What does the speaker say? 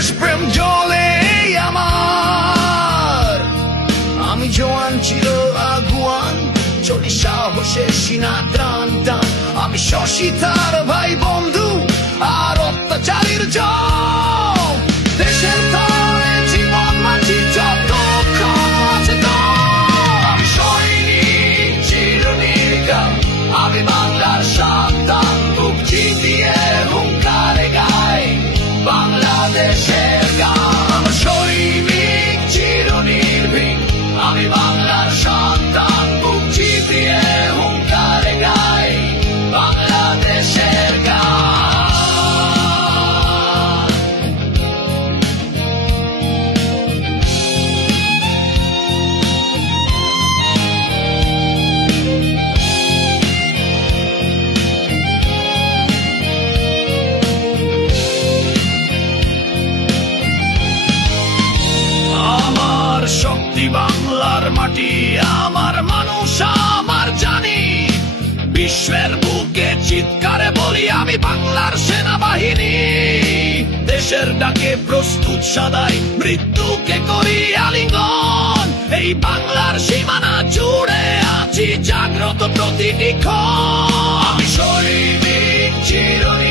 দেশপ্রেম জ্বলে আমার। আমি জোয়ান চির আগুয়ান, চলি সাহসে সিনা টান টান। আমি শশী তার ভাই বন্ধু আর অত্যাচারীর জম। দেশের তরে জীবন মাঝি যতক্ষণ আছে দম। আমি সৈনিক চিরনির্ঘাত, আমি বাংলার সন্তান। বুক চিতিয়ে হুঙ্কারে গাই বাংলাদেশের গান। আমার সৈনিক চিরনির্ভীক, আমি বাংলার সন্তান। বুক চিতিয়ে হুঙ্কারে গাই বাংলাদেশের গান। আমার শক্তি বাংলার মাটি, আমার মানুষ আমার জানি। বিশ্বের বুকে চিৎকারে বলি আমি বাংলার সেনাবাহিনী। দেশের ডাকে প্রস্তুত সদাই, মৃত্যুকে করি আলিঙ্গন। এই বাংলার সীমানা জুড়ে আছি জাগ্রত প্রতিটি ক্ষণ। আমি সৈনিক চিরনির্ভীক,